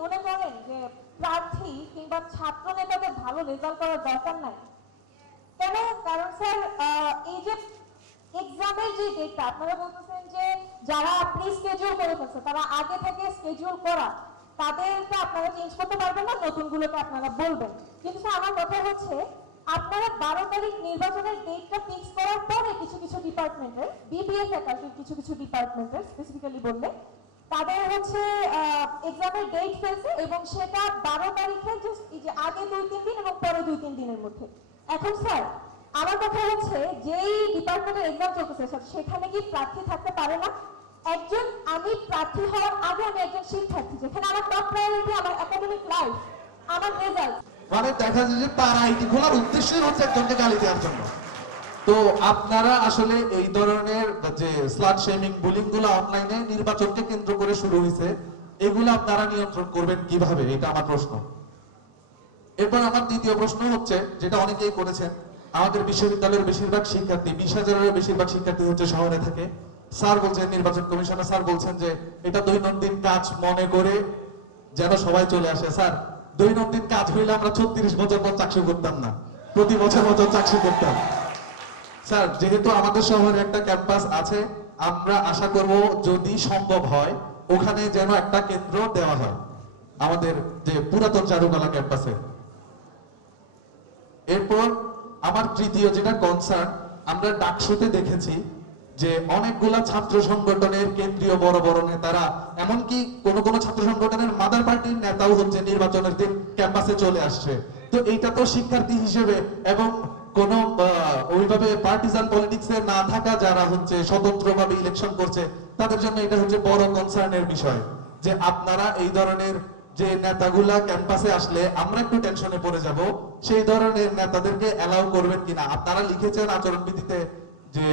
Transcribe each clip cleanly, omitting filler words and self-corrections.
মনে করেন যে প্রার্থী কিংবা ছাত্র নেতাদের ভালো রেজাল্ট করার দরকার নাই? কেন? কারণ স্যার এই যে এক্সামের যে ডেটটা আপনারা বলতেছেন যে যারা আপনি স্কেডিউল করে ফেলছে তারা আগে থেকে স্কেডিউল করা, তাদেরকে আপনারা চেঞ্জ করতে পারবেন না, নতুনগুলোকে আপনারা বলবেন। কিন্তু স্যার আমার কথা হচ্ছে আপনারা 12 তারিখ নির্বাচনের ডেটটা ফিক্স করার পরে কিছু কিছু ডিপার্টমেন্টের বিবিএ ফ্যাকাল্টির কিছু কিছু ডিপার্টমেন্টের স্পেসিফিক্যালি বললে তাদের হচ্ছে এক্সামের ডেট ফেলছে এবং সেটা 12 তারিখে জাস্ট এই যে আগে 2-3 দিন এবং পরে 2-3 দিনের মধ্যে। এখন স্যার আমার কথা হচ্ছে যেই ডিপার্টমেন্টের এক্সাম চলতেছে স্যার সেখানে কি প্রার্থী থাকতে পারে না? একজন আমি প্রার্থী হওয়ার আগে আমি একজন শিক্ষার্থী, যেখানে আমার টপ প্রায়োরিটি আমার একাডেমিক লাইফ, আমার রেজাল্ট। মানে দেখা যায় যে তার আইডি খোলার উদ্দেশ্যই হচ্ছে একজনকে গালি দেওয়ার জন্য। তো আপনারা আসলে এই ধরনের যে স্লাট শেমিং বুলিং গুলো অনলাইনে নির্বাচনকে কেন্দ্র করে শুরু হয়েছে, এগুলো আপনারা নিয়ন্ত্রণ করবেন কিভাবে, এটা আমার প্রশ্ন। এরপর আমার দ্বিতীয় প্রশ্ন হচ্ছে, যেটা অনেকেই করেছেন, আমাদের বিশ্ববিদ্যালয়ের বেশিরভাগ শিক্ষার্থী 20,000-এর বেশিরভাগ শিক্ষার্থী হচ্ছে শহরে থাকে। স্যার বলছেন, নির্বাচন কমিশনার স্যার বলছেন যে এটা দৈনন্দিন কাজ মনে করে যেন সবাই চলে আসে। স্যার দৈনন্দিন কাজ হইলে আমরা 36 বছর পর চাকরি করতাম না, প্রতি বছর চাকরি করতাম। স্যার যেহেতু আমাদের শহরে একটা ক্যাম্পাস আছে, আমরা আশা করব যদি সম্ভব হয় ওখানে যেন একটা কেন্দ্র দেওয়া হয় আমাদের যে পুরাতন চারুকলা ক্যাম্পাসে। এরপর আমার তৃতীয় যেটা কনসার্ন, আমরা ডাকসুতে দেখেছি যে অনেকগুলা ছাত্র সংগঠনের কেন্দ্রীয় বড় বড় নেতারা, এমনকি কোন কোন ছাত্র সংগঠনের মাদার পার্টির নেতাও হচ্ছে নির্বাচনের দিন ক্যাম্পাসে চলে আসছে। তো এইটা তো শিক্ষার্থী হিসেবে এবং কোন ওইভাবে পার্টিজান পলিটিক্সে না থাকা যারা হচ্ছে স্বতন্ত্রভাবে ইলেকশন করছে, তাদের জন্য এটা হচ্ছে বড় কনসার্নের বিষয় যে আপনারা এই ধরনের যে নেতাগুলা ক্যাম্পাসে আসলে আমরা একটু টেনশনে পড়ে যাব, সেই ধরনের নেতাদেরকে অ্যালাউ করবেন কিনা। আপনারা লিখেছেন আচরণবিধিতে যে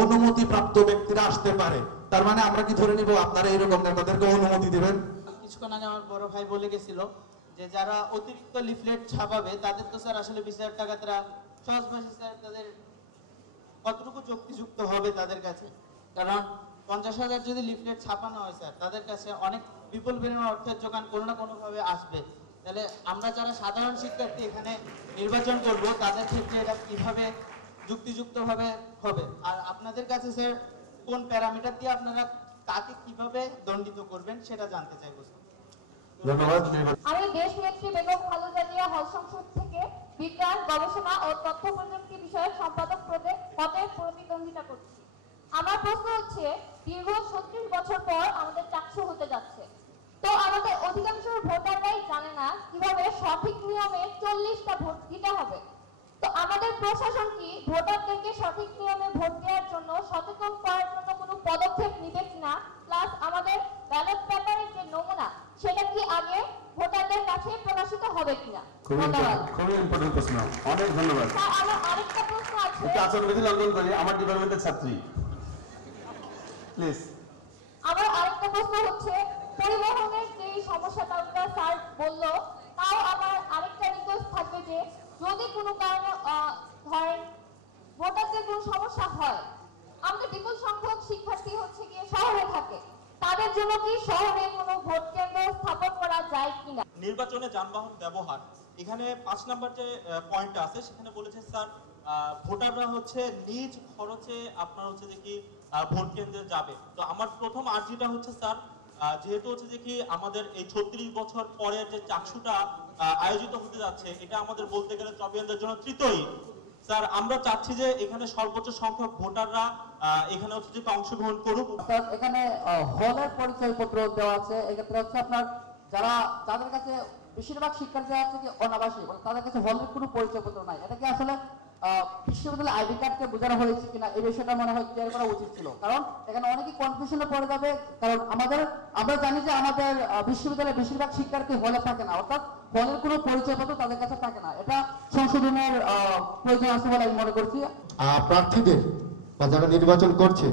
অনুমতি প্রাপ্ত ব্যক্তিরা আসতে পারে, তার মানে আমরা কি ধরে নিব আপনারা এরকম নেতাদেরকে অনুমতি দিবেন? কিছুক্ষণ আগে আমার বড় ভাই বলে গেছিল যে যারা অতিরিক্ত লিফলেট ছাপাবে তাদের তো স্যার আসলে 20,000 টাকা তারা সহজ ভাষায় স্যার তাদের কতটুকু যুক্তিযুক্ত হবে তাদের কাছে? কারণ 50,000 যদি লিফলেট ছাপানো হয় স্যার, তাদের কাছে অনেক বিপুল পরিমাণ অর্থের যোগান কোনো না কোনোভাবে আসবে। তাহলে আমরা যারা সাধারণ শিক্ষার্থী এখানে নির্বাচন করব, তাদের ক্ষেত্রে এটা কিভাবে যুক্তিযুক্তভাবে হবে? আর আপনাদের কাছে স্যার কোন প্যারামিটার দিয়ে আপনারা কাকে কিভাবে দণ্ডিত করবেন সেটা জানতে চাইবো স্যার। ধন্যবাদ। আমি দেশ নেত্রী বেগম খালেদা জিয়া হল সংসদ থেকে বিজ্ঞান গবেষণা ও তথ্য প্রযুক্তি বিষয়ক সম্পাদক পদে প্রতিদ্বন্দ্বিতা করছি। আমার প্রশ্ন হচ্ছে, দীর্ঘ 36 বছর পর আমাদের চাকসু হতে যাচ্ছে, তো আমাদের অধিকাংশ ভোটাররাই জানে না কিভাবে সঠিক নিয়মে 40টা ভোট দিতে হবে। তো আমাদের প্রশাসন কি ভোটারদেরকে সঠিক নিয়মে ভোট দেওয়ার জন্য সচেতন করার জন্য কোনো পদক্ষেপ নিবে কিনা? প্লাস আমাদের ব্যালট পেপারের যে নমুনা সেটা কি আগে ভোটারদের কাছে প্রকাশিত হবে কিনা? খুবই ইম্পর্টেন্ট প্রশ্ন, অনেক ধন্যবাদ। স্যার আমার আরেকটা প্রশ্ন আছে। একটু আচরণবিধি লঙ্ঘন করি, আমার ডিপার্টমেন্টের ছাত্রী প্লিজ। আমার আরেকটা প্রশ্ন হচ্ছে, পরিবহনের যে সমস্যাটা স্যার বললো, তাও আমার আরেকটা রিকোয়েস্ট থাকবে যে যদি কোনো কারণে ধরেন ভোটারদের কোনো সমস্যা হয়, আমাদের বিপুল সংখ্যক শিক্ষার্থী হচ্ছে গিয়ে শহরে থাকে, তাদের জন্য কি শহরে কোনো ভোট কেন্দ্র স্থাপন করা যায় কিনা? নির্বাচনে যানবাহন ব্যবহার, এখানে 5 নাম্বার যে পয়েন্টটা আছে সেখানে বলেছে স্যার ভোটাররা হচ্ছে নিজ খরচে আপনার হচ্ছে যে কি ভোট কেন্দ্রে যাবে। তো আমার প্রথম আর্জিটা হচ্ছে স্যার, যেহেতু হচ্ছে যে কি আমাদের এই 36 বছর পরের যে চাকসুটা আয়োজিত হতে যাচ্ছে, এটা আমাদের বলতে গেলে চবিয়ানদের জন্য তৃতীয়। স্যার আমরা চাচ্ছি যে এখানে সর্বোচ্চ সংখ্যক ভোটাররা এখানে হচ্ছে যে অংশগ্রহণ করুক। এখানে হলের পরিচয়পত্র দেওয়া আছে, এক্ষেত্রে হচ্ছে আপনার যাদের কাছে বেশিরভাগ শিক্ষার্থী আছে যে অনাবাসিক, তাদের কাছে হলের কোনো পরিচয়পত্র নাই। এটা কি আসলে বিশ্ববিদ্যালয় আইডি কার্ডকে বোঝানো হয়েছে কিনা এই বিষয়টা মনে হয় ক্লিয়ার করা উচিত ছিল, কারণ এখানে অনেকেই কনফিউশনে পড়ে যাবে। কারণ আমরা জানি যে আমাদের বিশ্ববিদ্যালয়ে বেশিরভাগ শিক্ষার্থী হলে থাকে না, অর্থাৎ হলের কোনো পরিচয়পত্র তাদের কাছে থাকে না। এটা সংশোধনের প্রয়োজন আছে বলে আমি মনে করছি। প্রার্থীদের বা যারা নির্বাচন করছে,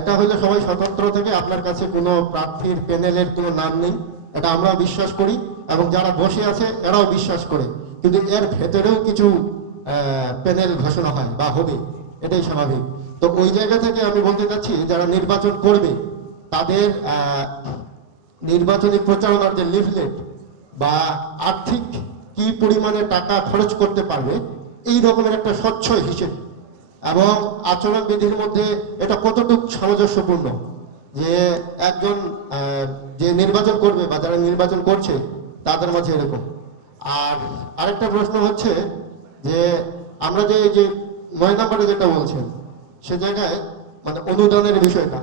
এটা হলে সবাই স্বতন্ত্র থেকে, আপনার কাছে কোনো প্রার্থীর প্যানেলের কোনো নাম নেই, এটা আমরাও বিশ্বাস করি এবং যারা বসে আছে এরাও বিশ্বাস করে, কিন্তু এর ভেতরেও কিছু প্যানেল ঘোষণা হয় বা হবে, এটাই স্বাভাবিক। তো ওই জায়গা থেকে আমি বলতে চাচ্ছি যারা নির্বাচন করবে তাদের নির্বাচনী প্রচারণার যে লিফলেট বা আর্থিক কি পরিমাণে টাকা খরচ করতে পারবে, এই রকমের একটা স্বচ্ছ হিসেব এবং আচরণবিধির মধ্যে এটা কতটুকু সামঞ্জস্যপূর্ণ যে একজন যে নির্বাচন করবে বা যারা নির্বাচন করছে তাদের মাঝে এরকম। আর আরেকটা প্রশ্ন হচ্ছে যে আমরা যে এই যে 9 নম্বরে যেটা বলছেন সে জায়গায় মানে অনুদানের বিষয়টা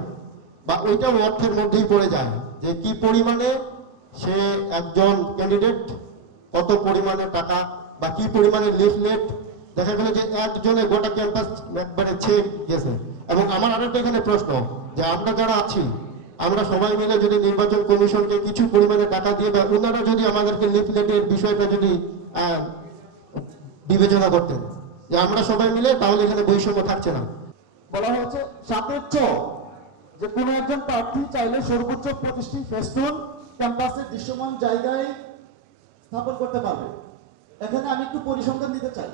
বা ওইটাও অর্থের মধ্যেই পড়ে যায় যে কি পরিমাণে সে একজন ক্যান্ডিডেট কত পরিমাণে টাকা বা কি পরিমাণে লিফলেট, দেখা গেল যে একজনে গোটা ক্যাম্পাস একবারে ছেয়ে গেছে। এবং আমার আরেকটা এখানে প্রশ্ন যে আমরা যারা আছি আমরা সবাই মিলে যদি নির্বাচন কমিশনকে কিছু পরিমাণে টাকা দিয়ে বা ওনারা যদি আমাদেরকে লিফলেটের বিষয়টা যদি বিবেচনা করতেন যে আমরা সবাই মিলে, তাহলে এখানে বৈষম্য থাকছে না। বলা হয়েছে সাপেক্ষ যে কোনো একজন প্রার্থী চাইলে সর্বোচ্চ 25টি ফেস্টুন ক্যাম্পাসের দৃশ্যমান জায়গায় স্থাপন করতে পারবে। এখানে আমি একটু পরিসংখ্যান দিতে চাই।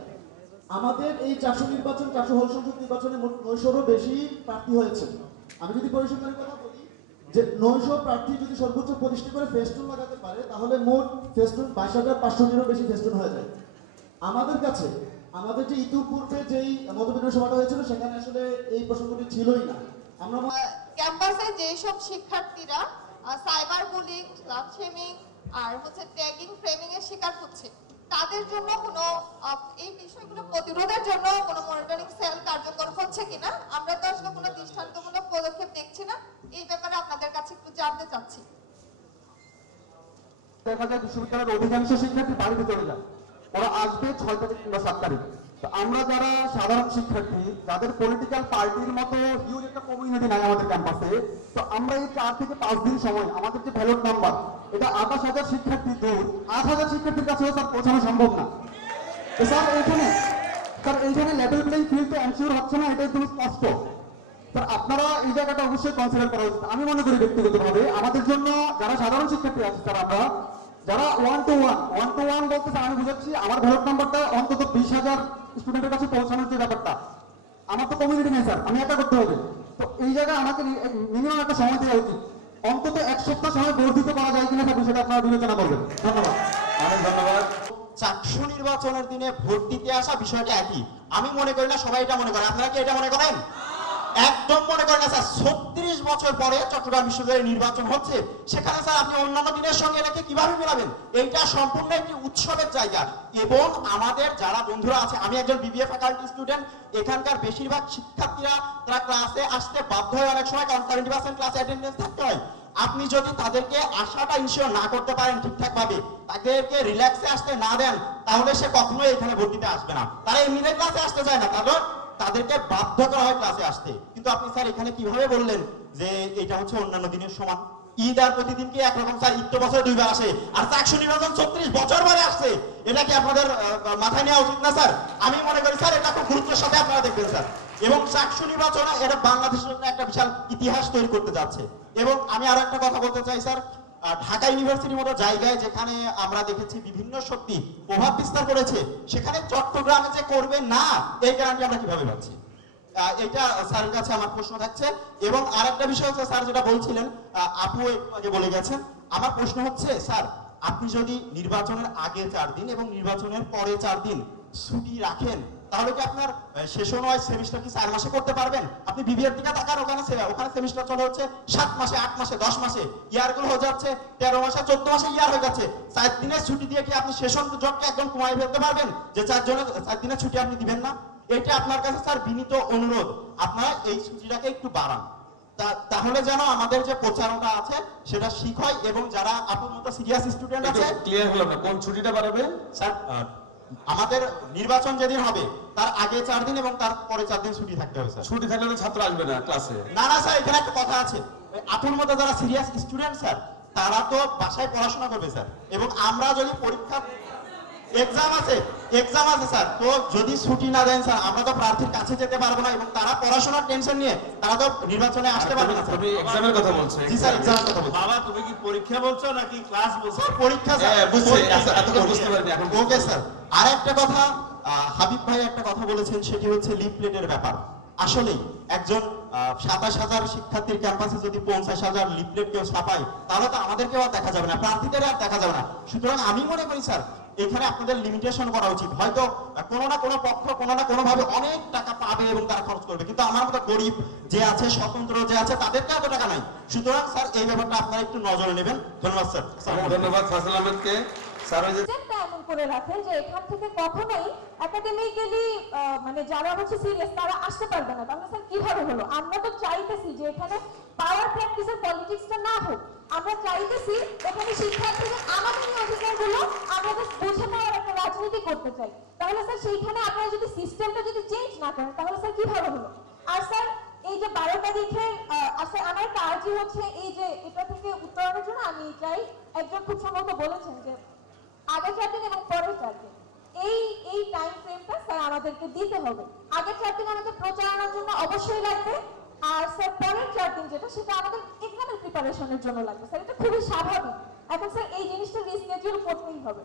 আমাদের এই 400 হল সংসদ নির্বাচনে মোট 900-রও বেশি প্রার্থী হয়েছে। আমি যদি পরিসংখ্যানের কথা বলি যে 900 প্রার্থী যদি সর্বোচ্চ 25টি করে ফেস্টুন লাগাতে পারে তাহলে মোট ফেস্টুন 22,500-টিরও বেশি ফেস্টুন হয়ে যায়। আমাদের কাছে আমাদের যে ইতিপূর্বে যেই মতবিনিময় সভাটা হয়েছিল সেখানে আসলে এই প্রসঙ্গটি ছিলই না। আমরা ক্যাম্পাসে যেসব শিক্ষার্থীরা সাইবার বুলিং, স্লাম শেমিং আর ট্যাগিং, ফ্রেমিং এর শিকার হচ্ছে তাদের জন্য কোনো এই বিষয়গুলো প্রতিরোধের জন্য কোনো মনিটরিং সেল কার্যকর হচ্ছে কিনা আমরা তো আসলে কোনো দৃষ্টান্তমূলক পদক্ষেপ দেখছি না। এই ব্যাপারে আপনাদের কাছে একটু জানতে চাচ্ছি। দেখা যায় বিশ্ববিদ্যালয়ের অধিকাংশ শিক্ষার্থী বাড়িতে চলে যায়, ওরা আসবে 6 তারিখ কিংবা 7 তারিখ। তো আমরা যারা সাধারণ শিক্ষার্থী যাদের পলিটিক্যাল পার্টির মতো হিউজ একটা কমিউনিটি নাই আমাদের ক্যাম্পাসে, তো আমরা এই 4 থেকে 5 দিন সময় আমাদের যে ব্যালট নাম্বার এটা 28,000 শিক্ষার্থী দূর, 8,000 শিক্ষার্থীর কাছেও স্যার পৌঁছানো সম্ভব না। তো স্যার এইখানে লেভেল প্লেইং ফিল্ড তো এনশিওর হচ্ছে না, এটা একদম স্পষ্ট। স্যার আপনারা এই জায়গাটা অবশ্যই কনসিডার করা উচিত। আমি মনে করি ব্যক্তিগতভাবে আমাদের জন্য যারা সাধারণ শিক্ষার্থী আছে স্যার, আমরা যারা 1-to-1 বলতে আমি বুঝাচ্ছি আমার ব্যালট নাম্বারটা অন্তত 20,000 স্টুডেন্টের কাছে পৌঁছানোর যে ব্যাপারটা, আমার তো কমিউনিটি নেই স্যার, আমি একা করতে হবে। তো এই জায়গায় আমাকে মিনিমাম একটা সময় দেওয়া উচিত, অন্তত 1 সপ্তাহ সময় বর্ধিত করা যায় কিনা স্যার বিষয়টা আপনারা বিবেচনা করবেন। ধন্যবাদ। অনেক ধন্যবাদ। 400 নির্বাচনের দিনে ভোট দিতে আসা বিষয়টা একই। আমি মনে করি না সবাই এটা মনে করে। আপনারা কি এটা মনে করেন? একদম মনে করেন না স্যার। 36 বছর পরে চট্টগ্রাম বিশ্ববিদ্যালয়ে নির্বাচন হচ্ছে, সেখানে স্যার আপনি অন্যান্য দিনের সঙ্গে এটাকে কিভাবে মেলাবেন? এইটা সম্পূর্ণ একটি উৎসবের জায়গা। এবং আমাদের যারা বন্ধুরা আছে, আমি একজন বিবিএ ফ্যাকাল্টি স্টুডেন্ট, এখানকার বেশিরভাগ শিক্ষার্থীরা তারা ক্লাসে আসতে বাধ্য হয় অনেক সময়, কারণ 70% ক্লাসে অ্যাটেন্ডেন্স থাকতে হয়। আপনি যদি তাদেরকে আশাটা ইনশিওর না করতে পারেন ঠিকঠাক ভাবে, তাদেরকে রিল্যাক্সে আসতে না দেন, তাহলে সে কখনোই এখানে ভর্তিতে আসবে না। তারা এমনি ক্লাসে আসতে চায় না, তাদেরকে বাধ্য করা হয় ক্লাসে আসতে। কিন্তু আপনি স্যার এখানে কিভাবে বললেন যে এটা হচ্ছে অন্যান্য দিনের সমান? ঈদ আর প্রতিদিন কি একরকম স্যার? ঈদ তো বছরে 2 বার আসে, আর 400 নির্বাচন 36 বছর পরে আসছে। এটা কি আপনাদের মাথায় নেওয়া উচিত না স্যার? আমি মনে করি স্যার এটা খুব গুরুত্বের সাথে আপনারা দেখবেন স্যার। এবং 400 নির্বাচন এটা বাংলাদেশের জন্য একটা বিশাল ইতিহাস তৈরি করতে যাচ্ছে। এবং আমি আরো একটা কথা বলতে চাই স্যার, ঢাকা ইউনিভার্সিটির মতো জায়গায় যেখানে আমরা দেখেছি বিভিন্ন শক্তি প্রভাব বিস্তার করেছে, সেখানে চট্টগ্রামে যে করবে না, এই গ্যারান্টি আমরা কিভাবে পাচ্ছি? এটা স্যারের কাছে আমার প্রশ্ন থাকছে। এবং আরেকটা বিষয় হচ্ছে স্যার যেটা বলছিলেন, আপু একটু আগে বলে গেছেন, আমার প্রশ্ন হচ্ছে স্যার, আপনি যদি নির্বাচনের আগে 4 দিন এবং নির্বাচনের পরে 4 দিন ছুটি রাখেন, তাহলে কি আপনার সেশন ওয়াইজ সেমিস্টার কি 4 মাসে করতে পারবেন? আপনি বিবিএর দিকে তাকান, ওখানে সেমিস্টার চলে হচ্ছে 7 মাসে, 8 মাসে, 10 মাসে, ইয়ারগুলো হয়ে যাচ্ছে 13 মাসে, 14 মাসে ইয়ার হয়ে যাচ্ছে। 4 দিনের ছুটি দিয়ে কি আপনি সেশন জটকে একদম কমাই ফেলতে পারবেন যে 4 দিনের ছুটি আপনি দিবেন না? এটা আপনার কাছে স্যার বিনীত অনুরোধ, আপনারা এই ছুটিটাকে একটু বাড়ান, তাহলে যেন আমাদের যে প্রচারণা আছে সেটা ঠিক হয়। এবং যারা আপনার মতো সিরিয়াস স্টুডেন্ট আছে, ক্লিয়ার হলো না কোন ছুটিটা বাড়াবে স্যার? আমাদের নির্বাচন যেদিন হবে তার আগে 4 দিন এবং তার পরে 4 দিন ছুটি থাকতে হবে স্যার। ছুটি থাকলে তো ছাত্র আসবে না ক্লাসে। না স্যার, এখানে একটা কথা আছে, আপনার মতো যারা সিরিয়াস স্টুডেন্ট স্যার, তারা তো বাসায় পড়াশোনা করবে স্যার। এবং আমরা যদি পরীক্ষা এক্সাম আছে স্যার, তো যদি ছুটি না দেন স্যার, আমরা তো প্রার্থীর কাছে যেতে পারবো না, এবং তারা পড়াশোনার টেনশন নিয়ে তারা তো নির্বাচনে আসতে পারবে না। তুমি এক্সামের কথা বলছো? জি স্যার, এক্সামের কথা বলছি। বাবা তুমি কি পরীক্ষা বলছো নাকি ক্লাস বলছো? পরীক্ষা স্যার। হ্যাঁ বুঝছি, এতক্ষণ বুঝতে পারিনি এখন। Okay sir. আর একটা কথা, হাবিব ভাই একটা কথা বলেছেন, সেটি হচ্ছে লিফলেটের ব্যাপার। আসলেই একজন 27,000 শিক্ষার্থীর ক্যাম্পাসে যদি 50,000 লিফলেট কেউ ছাপায়, তাহলে তো আমাদেরকেও আর দেখা যাবে না, প্রার্থীদের আর দেখা যাবে না। সুতরাং আমি মনে করি স্যার এখানে আপনাদের লিমিটেশন করা উচিত। হয়তো কোনো না কোনো পক্ষ কোনো না কোনো ভাবে অনেক টাকা পাবে এবং তারা খরচ করবে, কিন্তু আমার মতো গরিব যে আছে, স্বতন্ত্র যে আছে, তাদেরকে এত টাকা নাই। সুতরাং স্যার এই ব্যাপারটা আপনারা একটু নজরে নেবেন। ধন্যবাদ স্যার। ধন্যবাদ ফাজল আহমেদকে। স্যার ওই যে সিস্টেমটা এমন করে রাখেন যে এখান থেকে কখনোই একাডেমিক্যালি মানে যারা হচ্ছে সিরিয়াস তারা আসতে পারবে না। তাহলে স্যার কিভাবে হলো? আমরা তো চাইতেছি যে এখানে পাওয়ার প্র্যাকটিসের পলিটিক্সটা না হোক, আমরা চাইতেছি এখানে শিক্ষার্থীদের আমাদের অধিকারগুলো আমাদের বুঝে নেওয়ার একটা রাজনীতি করতে চাই। তাহলে স্যার সেইখানে আপনারা যদি সিস্টেমটা যদি চেঞ্জ না করেন তাহলে স্যার কিভাবে হলো? আর স্যার এই যে 12 তারিখের আসলে আমার একটা আর্জি হচ্ছে এই যে এটা থেকে উত্তরণের জন্য আমি চাই, একজন খুব সম্ভবত বলেছেন যে আগের 4 দিন এবং পরের 4 দিন এই টাইম ফ্রেমটা স্যার আমাদেরকে দিতে হবে। আগের 4 দিন আমাদের প্রচারণার জন্য অবশ্যই লাগবে, আর স্যার পরের 4 দিন যেটা সেটা আমাদের এক্সামের প্রিপারেশনের জন্য লাগবে। স্যার এটা খুবই স্বাভাবিক। এখন স্যার এই জিনিসটা রিস্কেডিউল করতেই হবে।